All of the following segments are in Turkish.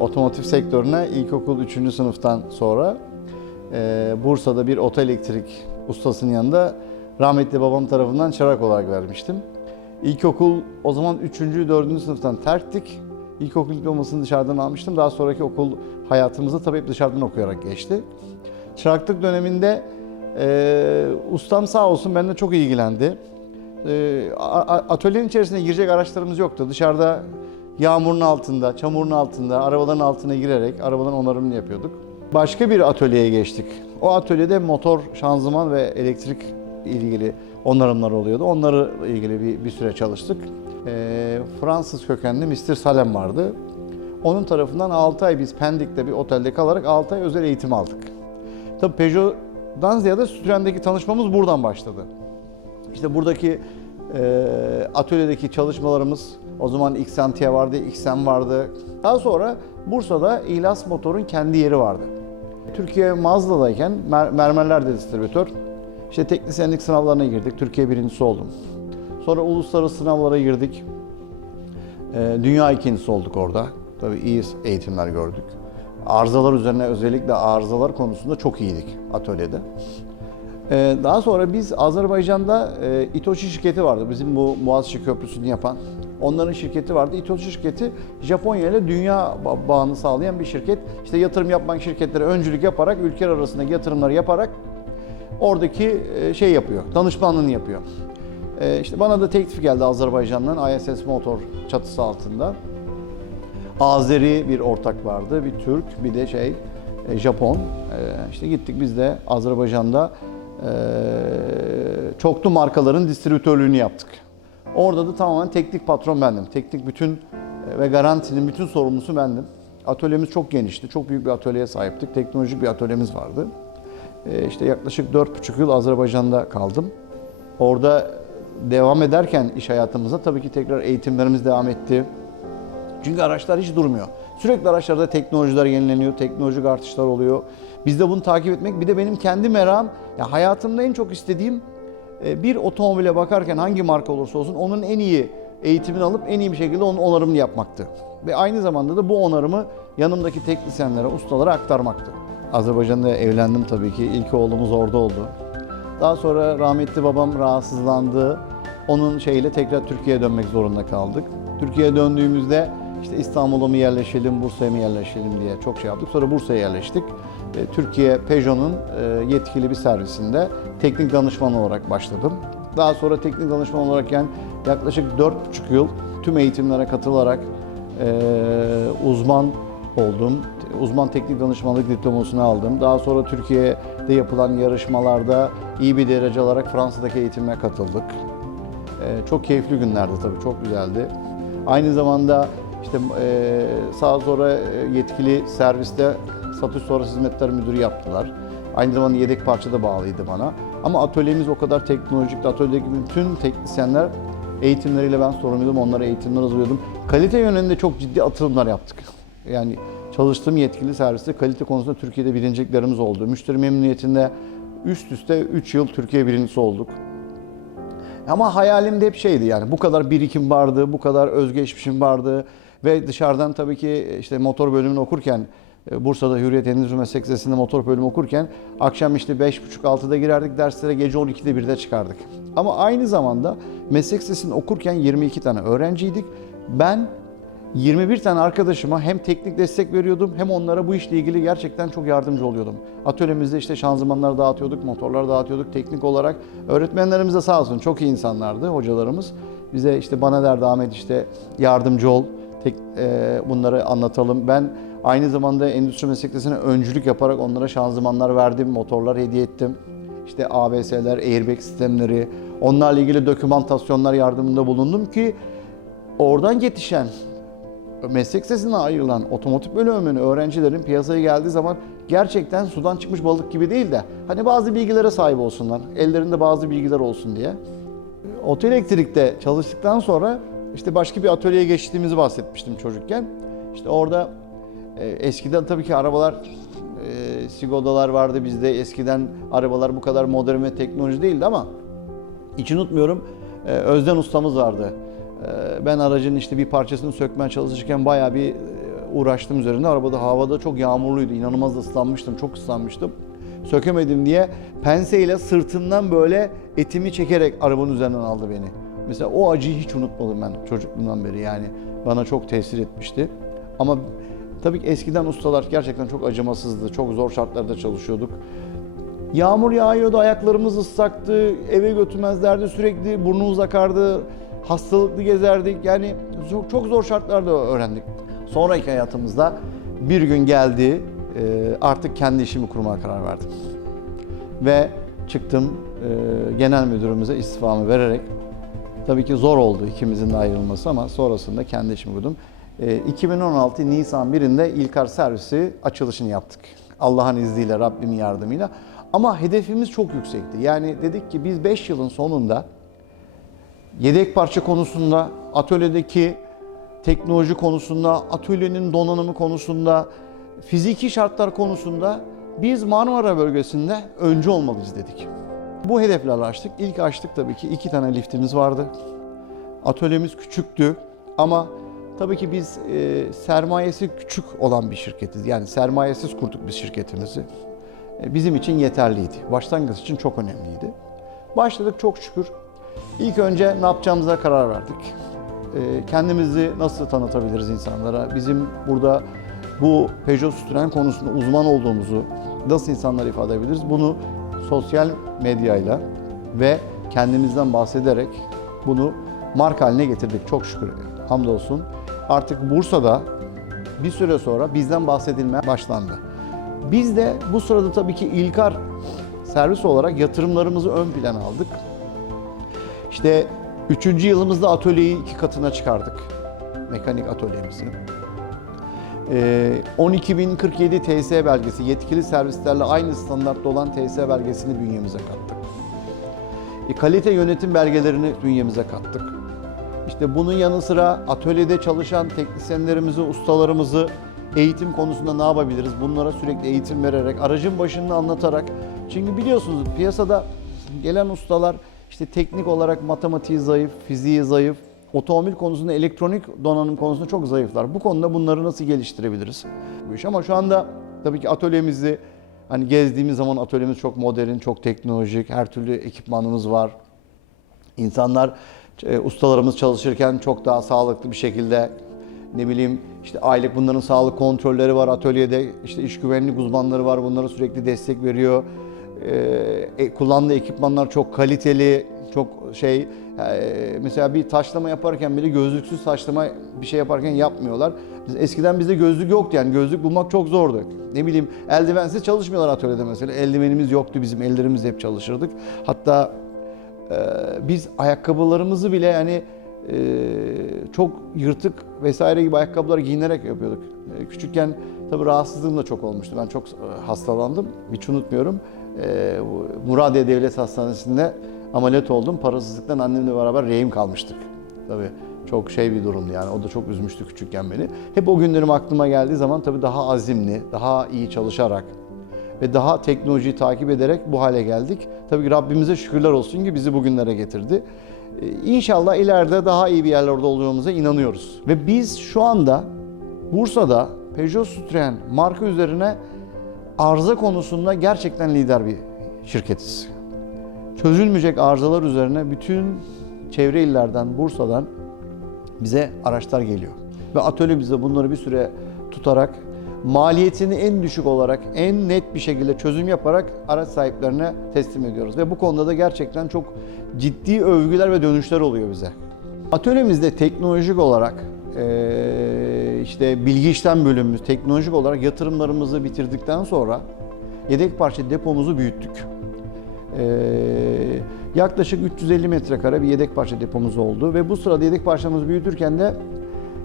otomotiv sektörüne ilkokul 3. sınıftan sonra e, Bursa'da bir oto elektrik ustasının yanında rahmetli babam tarafından çırak olarak vermiştim. İlkokul o zaman 3. 4. sınıftan terktik. İlkokul diplomasını dışarıdan almıştım. Daha sonraki okul hayatımızda tabii hep dışarıdan okuyarak geçti. Çıraklık döneminde e, ustam sağ olsun benimle çok ilgilendi. E, atölyenin içerisine girecek araçlarımız yoktu. Dışarıda yağmurun altında, çamurun altında, arabaların altına girerek arabaların onarımını yapıyorduk. Başka bir atölyeye geçtik. O atölyede motor, şanzıman ve elektrik ilgili onarımlar oluyordu. Onları ilgili bir, bir süre çalıştık. E, Fransız kökenli Mr. Salem vardı. Onun tarafından 6 ay biz Pendik'te bir otelde kalarak 6 ay özel eğitim aldık. Tabii Peugeot'dan ziyade Citroen'deki tanışmamız buradan başladı. İşte buradaki e, atölyedeki çalışmalarımız o zaman Xantia vardı, XM vardı. Daha sonra Bursa'da İhlas Motor'un kendi yeri vardı. Türkiye Mazda'dayken mer- mermerler de distribütör. İşte teknisyenlik sınavlarına girdik. Türkiye birincisi oldum. Sonra uluslararası sınavlara girdik. Ee, Dünya ikincisi olduk orada. Tabii iyi eğitimler gördük. Arızalar üzerine özellikle arızalar konusunda çok iyiydik atölyede. Ee, Daha sonra biz Azerbaycan'da e, İTOÇİ şirketi vardı. Bizim bu Boğaziçi Köprüsü'nü yapan. Onların şirketi vardı. İTOÇİ şirketi Japonya ile dünya ba- bağını sağlayan bir şirket. İşte yatırım yapan şirketlere öncülük yaparak, ülkeler arasındaki yatırımları yaparak oradaki e, şey yapıyor, danışmanlığını yapıyor. E, İşte bana da teklif geldi Azerbaycan'dan ISS Motor çatısı altında. Azeri bir ortak vardı, bir Türk, bir de şey Japon. İşte gittik biz de Azerbaycan'da çoklu markaların distribütörlüğünü yaptık. Orada da tamamen teknik patron bendim. Teknik bütün e, ve garantinin bütün sorumlusu bendim. Atölyemiz çok genişti. Çok büyük bir atölyeye sahiptik. Teknolojik bir atölyemiz vardı. E, İşte yaklaşık 4,5 yıl Azerbaycan'da kaldım. Orada devam ederken iş hayatımıza tabii ki tekrar eğitimlerimiz devam etti. Çünkü araçlar hiç durmuyor. Sürekli araçlarda teknolojiler yenileniyor, teknolojik artışlar oluyor. Biz de bunu takip etmek, bir de benim kendi merakım, ya hayatımda en çok istediğim e, bir otomobile bakarken hangi marka olursa olsun onun en iyi eğitimini alıp en iyi bir şekilde onun onarımını yapmaktı. Ve aynı zamanda da bu onarımı yanımdaki teknisyenlere, ustalara aktarmaktı. Azerbaycan'da evlendim tabii ki. İlk oğlumuz orada oldu. Daha sonra rahmetli babam rahatsızlandı. Onun şeyle tekrar Türkiye'ye dönmek zorunda kaldık. Türkiye'ye döndüğümüzde işte İstanbul'a mı yerleşelim, Bursa'ya mı yerleşelim diye çok şey yaptık. Sonra Bursa'ya yerleştik. E, Türkiye Peugeot'un e, yetkili bir servisinde teknik danışman olarak başladım. Daha sonra teknik danışman olarakken yaklaşık 4,5 yıl tüm eğitimlere katılarak e, uzman oldum. Uzman teknik danışmanlık diplomasını aldım. Daha sonra Türkiye'de yapılan yarışmalarda iyi bir derece alarak Fransa'daki eğitime katıldık. Çok keyifli günlerdi tabii, çok güzeldi. Aynı zamanda işte e, sağa sonra e, yetkili serviste satış sonrası hizmetler müdürü yaptılar. Aynı zamanda yedek parça da bağlıydı bana. Ama atölyemiz o kadar teknolojikti. Atölyedeki bütün teknisyenler eğitimleriyle ben sorumluydum, onlara eğitimler hazırlıyordum. Kalite yönünde çok ciddi atılımlar yaptık. Yani çalıştığım yetkili serviste kalite konusunda Türkiye'de birinciliklerimiz oldu. Müşteri memnuniyetinde üst üste 3 yıl Türkiye birincisi olduk. Ama hayalimde hep şeydi yani bu kadar birikim vardı, bu kadar özgeçmişim vardı ve dışarıdan tabii ki işte motor bölümünü okurken e, Bursa'da Hürriyet Endüstri Meslek motor bölümü okurken akşam işte 5.30-6'da girerdik derslere gece 12'de 1'de çıkardık. Ama aynı zamanda meslek lisesinde okurken 22 tane öğrenciydik. Ben 21 tane arkadaşıma hem teknik destek veriyordum hem onlara bu işle ilgili gerçekten çok yardımcı oluyordum. Atölyemizde işte şanzımanlar dağıtıyorduk, motorlar dağıtıyorduk teknik olarak. Öğretmenlerimiz de sağ olsun çok iyi insanlardı hocalarımız. Bize işte bana derdi Ahmet işte yardımcı ol, tek, e, bunları anlatalım. Ben aynı zamanda endüstri meslek lisesine öncülük yaparak onlara şanzımanlar verdim, motorlar hediye ettim. İşte ABS'ler, airbag sistemleri, onlarla ilgili dokümantasyonlar yardımında bulundum ki oradan yetişen meslek lisesine ayrılan otomotiv bölümünün öğrencilerin piyasaya geldiği zaman gerçekten sudan çıkmış balık gibi değil de hani bazı bilgilere sahip olsunlar. Ellerinde bazı bilgiler olsun diye. Oto elektrikte çalıştıktan sonra işte başka bir atölyeye geçtiğimizi bahsetmiştim çocukken. İşte orada e, eskiden tabii ki arabalar e, Sigodalar vardı bizde. Eskiden arabalar bu kadar modern ve teknoloji değildi ama hiç unutmuyorum e, Özden ustamız vardı. E, Ben aracın işte bir parçasını sökmeye çalışırken bayağı bir e, uğraştım üzerinde. Arabada havada çok yağmurluydu. İnanılmaz ıslanmıştım. Çok ıslanmıştım. Sökemedim diye penseyle sırtından böyle etimi çekerek arabanın üzerinden aldı beni. Mesela o acıyı hiç unutmadım ben çocukluğumdan beri yani. Bana çok tesir etmişti. Ama tabii ki eskiden ustalar gerçekten çok acımasızdı. Çok zor şartlarda çalışıyorduk. Yağmur yağıyordu, ayaklarımız ıslaktı, eve götürmezlerdi sürekli, burnumuz akardı, hastalıklı gezerdik. Yani çok, çok zor şartlarda öğrendik. Sonraki hayatımızda bir gün geldi, e, artık kendi işimi kurmaya karar verdim. Ve çıktım e, genel müdürümüze istifamı vererek, tabii ki zor oldu ikimizin de ayrılması ama sonrasında kendi işimi kurdum. E, 2016 Nisan 1'inde İlkar servisi açılışını yaptık. Allah'ın izniyle, Rabbimin yardımıyla. Ama hedefimiz çok yüksekti. Yani dedik ki biz 5 yılın sonunda yedek parça konusunda, atölyedeki teknoloji konusunda, atölyenin donanımı konusunda, fiziki şartlar konusunda biz Marmara bölgesinde öncü olmalıyız dedik. Bu hedeflerle açtık. İlk açtık tabii ki iki tane liftimiz vardı. Atölyemiz küçüktü ama tabii ki biz e, sermayesi küçük olan bir şirketiz. Yani sermayesiz kurduk biz şirketimizi. E, bizim için yeterliydi. Başlangıç için çok önemliydi. Başladık çok şükür. İlk önce ne yapacağımıza karar verdik. E, kendimizi nasıl tanıtabiliriz insanlara? Bizim burada bu Peugeot Citroen konusunda uzman olduğumuzu nasıl insanlara ifade edebiliriz? Bunu sosyal medyayla ve kendimizden bahsederek bunu marka haline getirdik çok şükür. Hamdolsun. Artık Bursa'da bir süre sonra bizden bahsedilmeye başlandı. Biz de bu sırada tabii ki İlkar servis olarak yatırımlarımızı ön plana aldık. İşte üçüncü yılımızda atölyeyi iki katına çıkardık. Mekanik atölyemizi. Ee, 12.047 TS belgesi, yetkili servislerle aynı standartta olan TS belgesini bünyemize kattık. E, kalite yönetim belgelerini bünyemize kattık. İşte bunun yanı sıra atölyede çalışan teknisyenlerimizi, ustalarımızı eğitim konusunda ne yapabiliriz? Bunlara sürekli eğitim vererek, aracın başında anlatarak. Çünkü biliyorsunuz piyasada gelen ustalar işte teknik olarak matematiği zayıf, fiziği zayıf, otomobil konusunda, elektronik donanım konusunda çok zayıflar. Bu konuda bunları nasıl geliştirebiliriz? Bu iş ama şu anda tabii ki atölyemizi hani gezdiğimiz zaman atölyemiz çok modern, çok teknolojik, her türlü ekipmanımız var. İnsanlar, e, ustalarımız çalışırken çok daha sağlıklı bir şekilde ne bileyim işte aylık bunların sağlık kontrolleri var atölyede işte iş güvenlik uzmanları var bunlara sürekli destek veriyor. Ee, kullandığı ekipmanlar çok kaliteli, çok şey e, mesela bir taşlama yaparken bile gözlüksüz taşlama bir şey yaparken yapmıyorlar. Biz, eskiden bizde gözlük yoktu yani gözlük bulmak çok zordu. Ne bileyim eldivensiz çalışmıyorlar atölyede mesela. Eldivenimiz yoktu bizim ellerimizle hep çalışırdık. Hatta e, biz ayakkabılarımızı bile yani e, çok yırtık vesaire gibi ayakkabılar giyinerek yapıyorduk. Küçükken tabii rahatsızlığım da çok olmuştu. Ben çok hastalandım. Hiç unutmuyorum. Muradiye Devlet Hastanesi'nde ameliyat oldum. Parasızlıktan annemle beraber rehim kalmıştık. Tabii çok şey bir durumdu yani. O da çok üzmüştü küçükken beni. Hep o günlerim aklıma geldiği zaman tabii daha azimli, daha iyi çalışarak ve daha teknolojiyi takip ederek bu hale geldik. Tabii ki Rabbimize şükürler olsun ki bizi bugünlere getirdi. Ee, İnşallah ileride daha iyi bir yerlerde olacağımıza inanıyoruz. Ve biz şu anda Bursa'da Peugeot Citroen marka üzerine arıza konusunda gerçekten lider bir şirketiz. Çözülmeyecek arızalar üzerine bütün çevre illerden, Bursa'dan bize araçlar geliyor. Ve atölye bize bunları bir süre tutarak maliyetini en düşük olarak, en net bir şekilde çözüm yaparak araç sahiplerine teslim ediyoruz. Ve bu konuda da gerçekten çok ciddi övgüler ve dönüşler oluyor bize. Atölyemizde teknolojik olarak işte bilgi işlem bölümümüz teknolojik olarak yatırımlarımızı bitirdikten sonra yedek parça depomuzu büyüttük. Eee, yaklaşık 350 metrekare bir yedek parça depomuz oldu ve bu sırada yedek parçamızı büyütürken de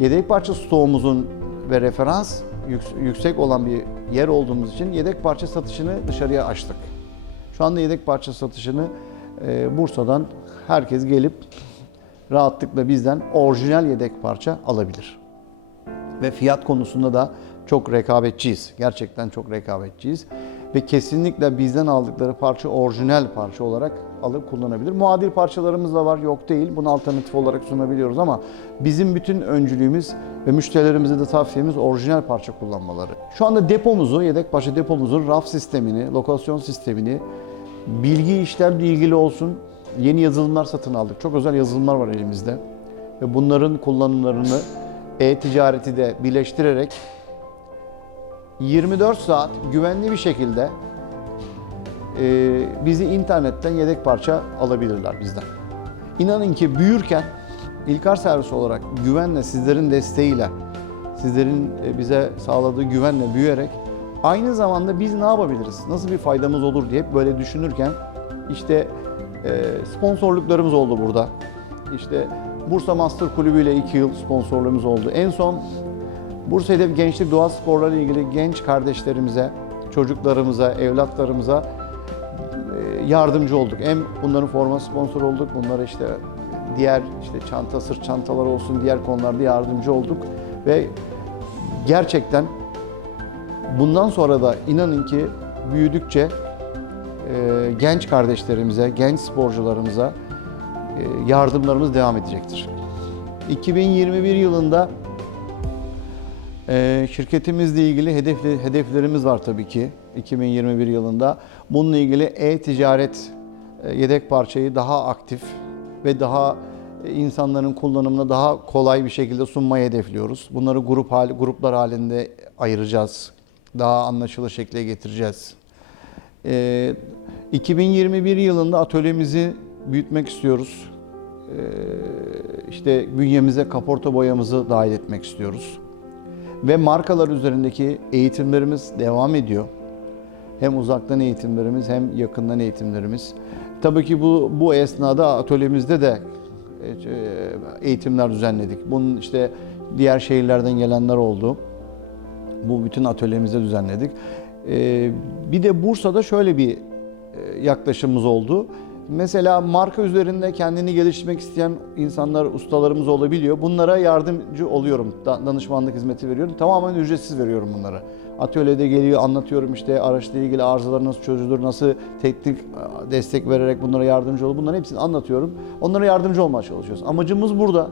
yedek parça stoğumuzun ve referans yük- yüksek olan bir yer olduğumuz için yedek parça satışını dışarıya açtık. Şu anda yedek parça satışını e, Bursa'dan herkes gelip rahatlıkla bizden orijinal yedek parça alabilir. Ve fiyat konusunda da çok rekabetçiyiz. Gerçekten çok rekabetçiyiz. Ve kesinlikle bizden aldıkları parça orijinal parça olarak alıp kullanabilir. Muadil parçalarımız da var, yok değil. Bunu alternatif olarak sunabiliyoruz ama bizim bütün öncülüğümüz ve müşterilerimize de tavsiyemiz orijinal parça kullanmaları. Şu anda depomuzu, yedek parça depomuzun raf sistemini, lokasyon sistemini, bilgi işlerle ilgili olsun yeni yazılımlar satın aldık. Çok özel yazılımlar var elimizde. Ve bunların kullanımlarını e-ticareti de birleştirerek 24 saat güvenli bir şekilde e, bizi internetten yedek parça alabilirler bizden. İnanın ki büyürken İlkar servis olarak güvenle sizlerin desteğiyle sizlerin e, bize sağladığı güvenle büyüyerek aynı zamanda biz ne yapabiliriz? Nasıl bir faydamız olur diye hep böyle düşünürken işte e, sponsorluklarımız oldu burada. İşte Bursa Master Kulübü ile 2 yıl sponsorluğumuz oldu. En son Bursa Hedef Gençlik Doğa Sporları ile ilgili genç kardeşlerimize, çocuklarımıza, evlatlarımıza e, yardımcı olduk. Hem bunların forma sponsor olduk, bunlara işte diğer işte çanta, sırt çantaları olsun diğer konularda yardımcı olduk ve gerçekten bundan sonra da inanın ki büyüdükçe e, genç kardeşlerimize, genç sporcularımıza e, yardımlarımız devam edecektir. 2021 yılında e, şirketimizle ilgili hedefli, hedeflerimiz var tabii ki 2021 yılında. Bununla ilgili e-ticaret e, yedek parçayı daha aktif ve daha e, insanların kullanımına daha kolay bir şekilde sunmayı hedefliyoruz. Bunları grup hali, gruplar halinde ayıracağız. Daha anlaşılır şekle getireceğiz. E, 2021 yılında atölyemizi büyütmek istiyoruz. E, işte bünyemize kaporta boyamızı dahil etmek istiyoruz. Ve markalar üzerindeki eğitimlerimiz devam ediyor. Hem uzaktan eğitimlerimiz hem yakından eğitimlerimiz. Tabii ki bu bu esnada atölyemizde de e, eğitimler düzenledik. Bunun işte diğer şehirlerden gelenler oldu. Bu bütün atölyemizde düzenledik. E, Bir de Bursa'da şöyle bir e, yaklaşımımız oldu. Mesela marka üzerinde kendini geliştirmek isteyen insanlar, ustalarımız olabiliyor. Bunlara yardımcı oluyorum. Da- Danışmanlık hizmeti veriyorum. Tamamen ücretsiz veriyorum bunları. Atölyede geliyor, anlatıyorum işte araçla ilgili arızalar nasıl çözülür, nasıl teknik destek vererek bunlara yardımcı olur. Bunların hepsini anlatıyorum. Onlara yardımcı olmaya çalışıyoruz. Amacımız burada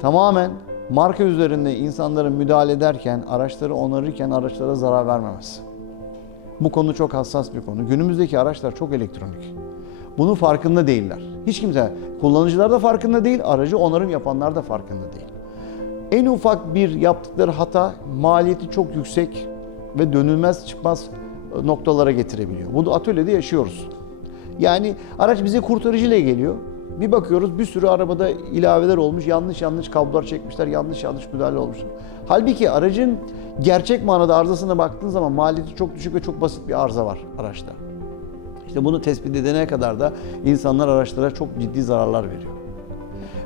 tamamen marka üzerinde insanların müdahale ederken, araçları onarırken araçlara zarar vermemesi. Bu konu çok hassas bir konu. Günümüzdeki araçlar çok elektronik. Bunun farkında değiller. Hiç kimse, kullanıcılar da farkında değil, aracı onarım yapanlar da farkında değil. En ufak bir yaptıkları hata maliyeti çok yüksek ve dönülmez çıkmaz noktalara getirebiliyor. Bunu atölyede yaşıyoruz. Yani araç bize kurtarıcıyla geliyor. Bir bakıyoruz bir sürü arabada ilaveler olmuş, yanlış yanlış kablolar çekmişler, yanlış yanlış müdahale olmuş. Halbuki aracın gerçek manada arızasına baktığın zaman maliyeti çok düşük ve çok basit bir arıza var araçta. İşte bunu tespit edene kadar da insanlar araçlara çok ciddi zararlar veriyor.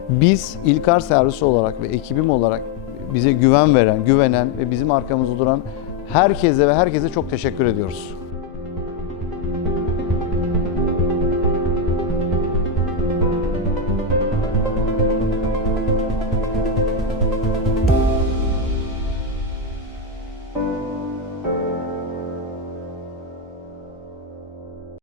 Biz İlkar servisi olarak ve ekibim olarak bize güven veren, güvenen ve bizim arkamızda duran herkese ve herkese çok teşekkür ediyoruz.